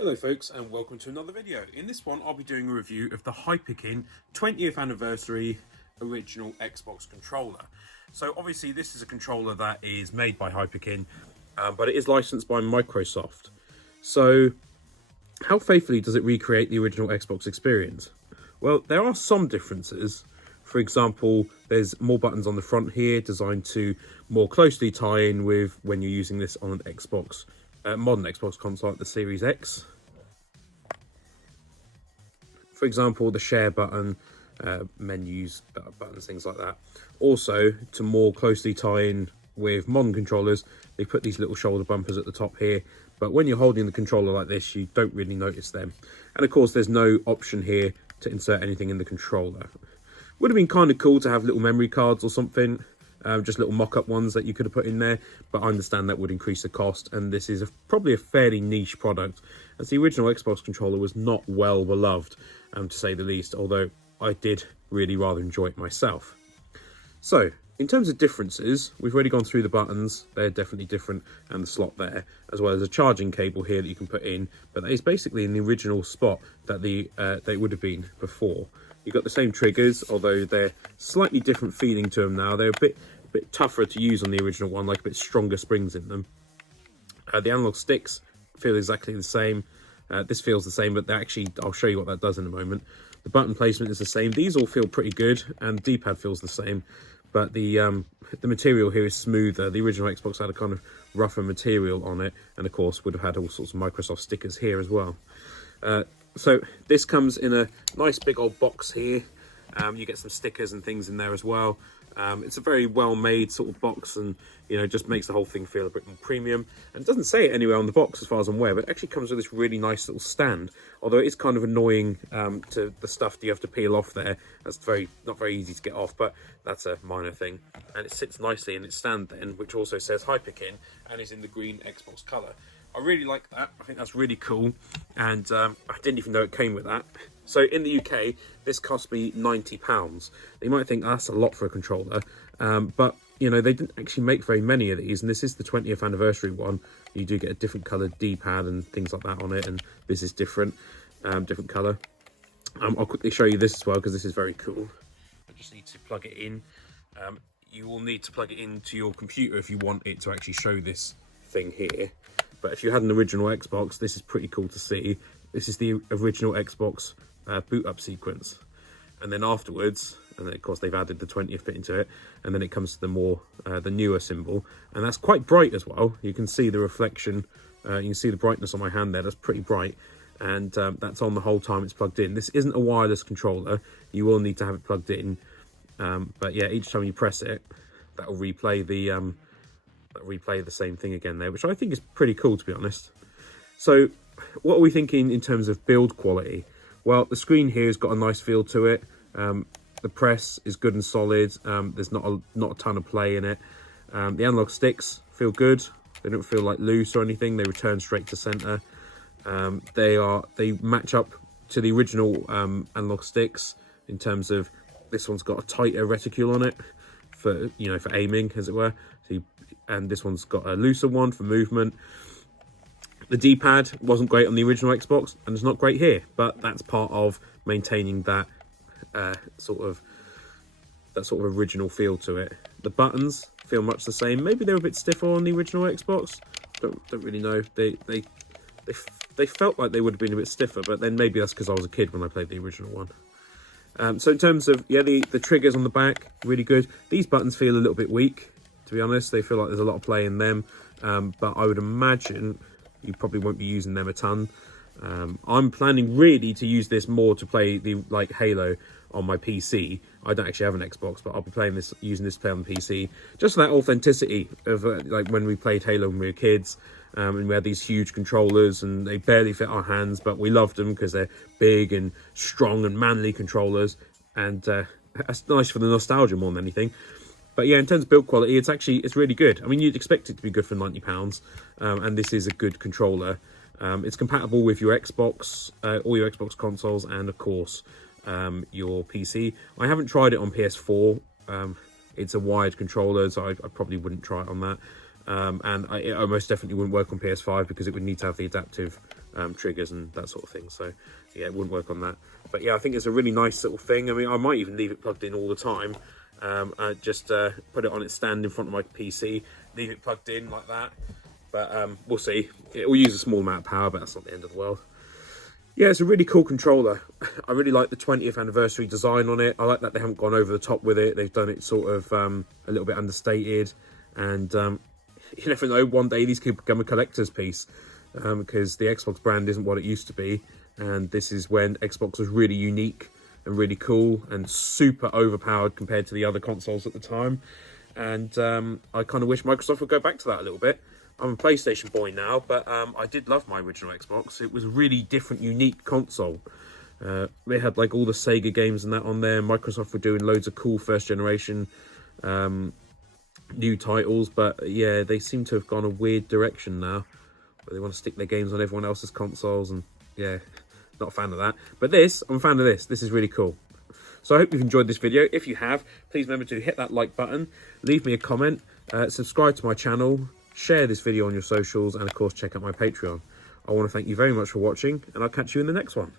Hello folks and welcome to another video. In this one I'll be doing a review of the Hyperkin 20th anniversary original Xbox controller. So obviously this is a controller that is made by Hyperkin, but it is licensed by Microsoft. So how faithfully does it recreate the original Xbox experience? Well, there are some differences. For example, there's more buttons on the front here designed to more closely tie in with when you're using this on an Xbox modern Xbox console like the Series X. For example, the share button, menus, buttons, things like that. Also, to more closely tie in with modern controllers, they put these little shoulder bumpers at the top here. But when you're holding the controller like this, you don't really notice them. And of course, there's no option here to insert anything in the controller. Would have been kind of cool to have little memory cards or something. Just little mock-up ones that you could have put in there, but I understand that would increase the cost, and this is probably a fairly niche product, as the original Xbox controller was not well beloved, to say the least, although I did really rather enjoy it myself. So, in terms of differences, we've already gone through the buttons. They're definitely different, and the slot there, as well as a charging cable here that you can put in, but that is basically in the original spot that they would have been before. You've got the same triggers, although they're slightly different feeling to them now. They're a bit tougher to use on the original one, like a bit stronger springs in them. The analog sticks feel exactly the same. This feels the same, but actually, I'll show you what that does in a moment. The button placement is the same. These all feel pretty good, and the D-pad feels the same. But the material here is smoother. The original Xbox had a kind of rougher material on it, and of course would have had all sorts of Microsoft stickers here as well. So this comes in a nice big old box here. You get some stickers and things in there as well. It's a very well made sort of box, and just makes the whole thing feel a bit more premium. And it doesn't say it anywhere on the box as far as I'm aware, but it actually comes with this really nice little stand, although it is kind of annoying to the stuff that you have to peel off there. That's not very easy to get off, but that's a minor thing. And it sits nicely in its stand then, which also says Hyperkin and is in the green Xbox colour. I really like that. I think that's really cool, and I didn't even know it came with that. So in the UK, this cost me £90. You might think that's a lot for a controller, but they didn't actually make very many of these, and this is the 20th anniversary one. You do get a different coloured D-pad and things like that on it, and this is different colour. I'll quickly show you this as well, because this is very cool. I just need to plug it in. You will need to plug it into your computer if you want it to actually show this thing here. But if you had an original Xbox, this is pretty cool to see. This is the original Xbox boot up sequence. And then afterwards, and then of course they've added the 20th bit into it, and then it comes to the newer symbol. And that's quite bright as well. You can see the reflection, you can see the brightness on my hand there, that's pretty bright. And that's on the whole time it's plugged in. This isn't a wireless controller, you will need to have it plugged in. But yeah, each time you press it, that'll replay the same thing again there, which I think is pretty cool, to be honest. So what are we thinking in terms of build quality? Well, the screen here has got a nice feel to it. The press is good and solid. There's not a ton of play in it. The analog sticks feel good. They don't feel like loose or anything. They return straight to center. They match up to the original analog sticks in terms of this one's got a tighter reticule on it for aiming, as it were. And this one's got a looser one for movement. The D-pad wasn't great on the original Xbox, and it's not great here, but that's part of maintaining that sort of original feel to it. The buttons feel much the same. Maybe they're a bit stiffer on the original Xbox. Don't really know. They felt like they would have been a bit stiffer, but then maybe that's because I was a kid when I played the original one. So in terms of the triggers on the back, really good. These buttons feel a little bit weak, to be honest. They feel like there's a lot of play in them, but I would imagine you probably won't be using them a ton. I'm planning really to use this more to play like Halo on my PC. I don't actually have an Xbox, but I'll be using this to play on the PC, just for that authenticity of like when we played Halo when we were kids, and we had these huge controllers and they barely fit our hands, but we loved them because they're big and strong and manly controllers, and that's nice for the nostalgia more than anything. But yeah, in terms of build quality, it's really good. I mean, you'd expect it to be good for £90, and this is a good controller. It's compatible with your Xbox, all your Xbox consoles, and of course your PC. I haven't tried it on PS4. It's a wired controller, so I probably wouldn't try it on that. And it most definitely wouldn't work on PS5 because it would need to have the adaptive triggers and that sort of thing. So yeah, it wouldn't work on that. But yeah, I think it's a really nice little thing. I mean, I might even leave it plugged in all the time. Just put it on its stand in front of my PC, leave it plugged in like that. But we'll see. It will use a small amount of power, but that's not the end of the world. Yeah, it's a really cool controller. I really like the 20th anniversary design on it. I like that they haven't gone over the top with it. They've done it sort of a little bit understated. And you never know, one day these could become a collector's piece, because the Xbox brand isn't what it used to be. And this is when Xbox was really unique and really cool and super overpowered compared to the other consoles at the time. And I kind of wish Microsoft would go back to that a little bit. I'm a PlayStation boy now, but I did love my original Xbox. It was a really different, unique console. They had like all the Sega games and that on there. Microsoft were doing loads of cool first generation new titles, but yeah, they seem to have gone a weird direction now. But they want to stick their games on everyone else's consoles, and yeah, not a fan of that. But this, I'm a fan of this. This is really cool. So I hope you've enjoyed this video. If you have, please remember to hit that like button, leave me a comment, subscribe to my channel, share this video on your socials, and of course check out my Patreon. I want to thank you very much for watching, and I'll catch you in the next one.